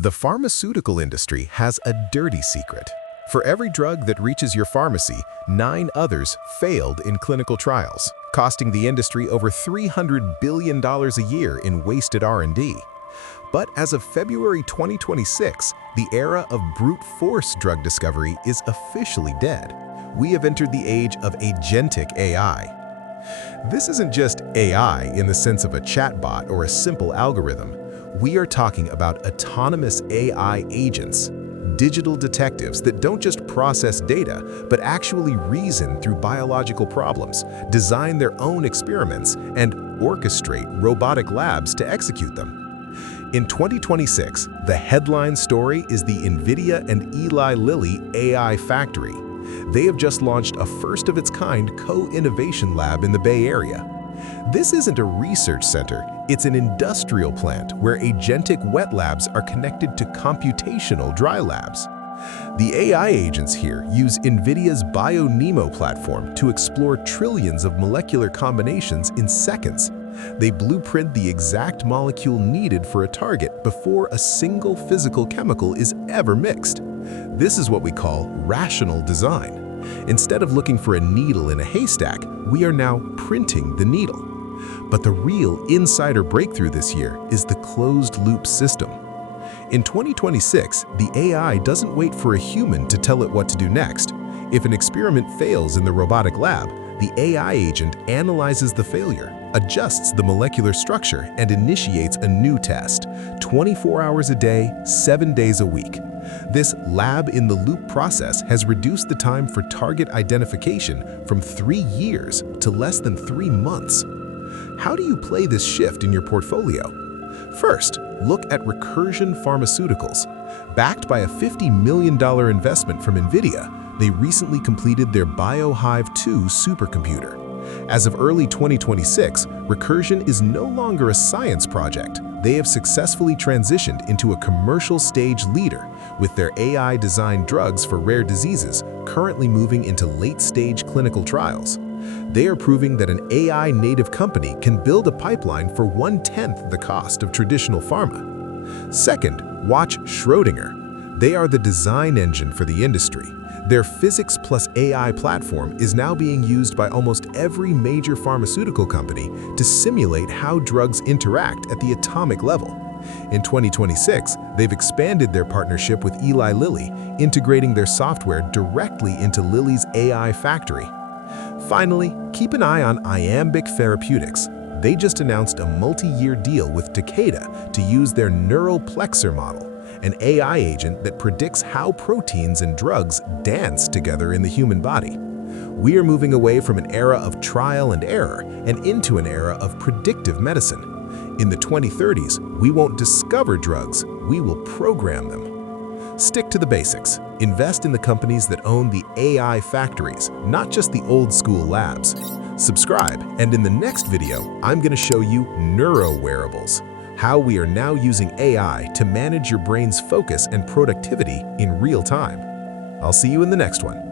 The pharmaceutical industry has a dirty secret. For every drug that reaches your pharmacy, 9 others failed in clinical trials, costing the industry over $300 billion a year in wasted R&D. But as of February 2026, the era of brute force drug discovery is officially dead. We have entered the age of agentic AI. This isn't just AI in the sense of a chatbot or a simple algorithm. We are talking about autonomous AI agents, digital detectives that don't just process data, but actually reason through biological problems, design their own experiments, and orchestrate robotic labs to execute them. In 2026, the headline story is the NVIDIA and Eli Lilly AI Factory. They have just launched a first-of-its-kind co-innovation lab in the Bay Area. This isn't a research center, it's an industrial plant where agentic wet labs are connected to computational dry labs. The AI agents here use NVIDIA's BioNeMo platform to explore trillions of molecular combinations in seconds. They blueprint the exact molecule needed for a target before a single physical chemical is ever mixed. This is what we call rational design. Instead of looking for a needle in a haystack, we are now printing the needle. But the real insider breakthrough this year is the closed-loop system. In 2026, the AI doesn't wait for a human to tell it what to do next. If an experiment fails in the robotic lab, the AI agent analyzes the failure, adjusts the molecular structure, and initiates a new test, 24 hours a day, 7 days a week. This lab-in-the-loop process has reduced the time for target identification from 3 years to less than 3 months. How do you play this shift in your portfolio? First, look at Recursion Pharmaceuticals. Backed by a $50 million investment from NVIDIA, they recently completed their BioHive 2 supercomputer. As of early 2026, Recursion is no longer a science project. They have successfully transitioned into a commercial stage leader, with their AI-designed drugs for rare diseases currently moving into late-stage clinical trials. They are proving that an AI-native company can build a pipeline for 1/10 the cost of traditional pharma. Second, watch Schrödinger. They are the design engine for the industry. Their physics plus AI platform is now being used by almost every major pharmaceutical company to simulate how drugs interact at the atomic level. In 2026, they've expanded their partnership with Eli Lilly, integrating their software directly into Lilly's AI factory. Finally, keep an eye on Iambic Therapeutics. They just announced a multi-year deal with Takeda to use their neural plexer model, an AI agent that predicts how proteins and drugs dance together in the human body. We are moving away from an era of trial and error and into an era of predictive medicine. In the 2030s, we won't discover drugs, we will program them. Stick to the basics. Invest in the companies that own the AI factories, not just the old-school labs. Subscribe, and in the next video, I'm going to show you neuro-wearables, how we are now using AI to manage your brain's focus and productivity in real time. I'll see you in the next one.